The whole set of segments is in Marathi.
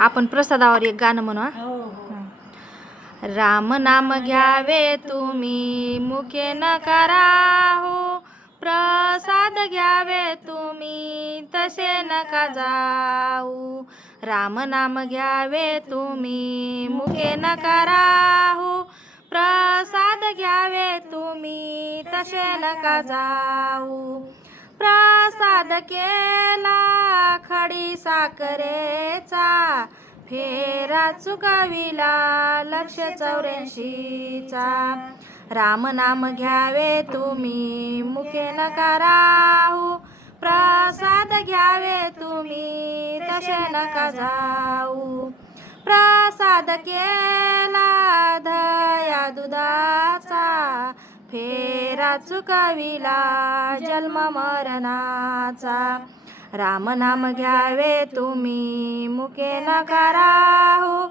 आपण प्रसादावर एक गाणं म्हणू हा. हो हो. राम नाम घ्यावे तुम्ही मुखे नका राहू, प्रसाद घ्यावे तुम्ही तसे नका जाऊ. राम नाम घ्यावे तुम्ही मुखे नका राहू, प्रसाद घ्यावे तुम्ही तसे नका जाऊ. प्रसाद केला खडी साखरेचा, फेरा चुकाविला 184चा. राम नाम घ्यावे तुम्ही मुखे नका राहू, प्रसाद घ्यावे तुम्ही तसे नका जाऊ. प्रसाद केला दया दुधाचा, फेरा चुकाविला जन्म मरणाचा. राम नाम घ्यावे तुम्ही मुखे नका राहू,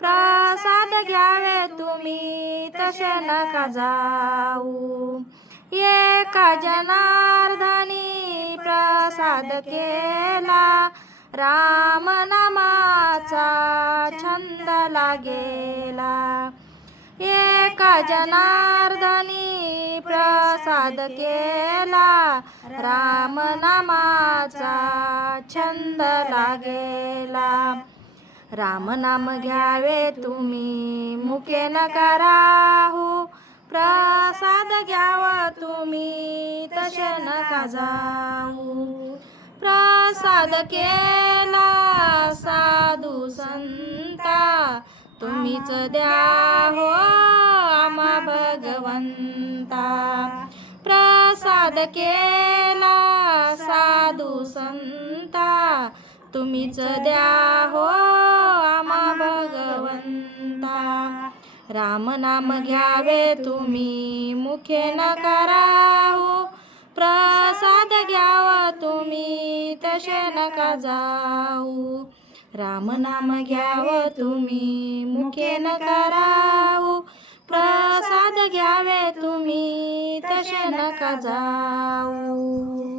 प्रसाद घ्यावे तुम्ही तसे नका जाऊ. एका जनार्दनी प्रसाद केला, राम नामाचा छंद लागेला. एका जनार्दनी प्रसाद केला, राम नामाचा छंद लागेला. राम नाम घ्यावे तुम्ही मुखे नका राहू, प्रसाद घ्यावा तुम्ही तसे नका जाऊ. प्रसाद केला साधू संता, तुम्हीच द्या हो आम्हा भगवंता. प्रसाद केला साधू संता, तुम्हीच द्या हो आम्हा भगवंता. राम नाम घ्यावे तुम्ही मुखे नका राहू, प्रसाद घ्यावा तुम्ही तसे नका जाऊ. राम नाम घ्यावं तुम्ही मुखे नका राहू, प्रसाद घ्यावे तुम्ही तसे नका जाऊ.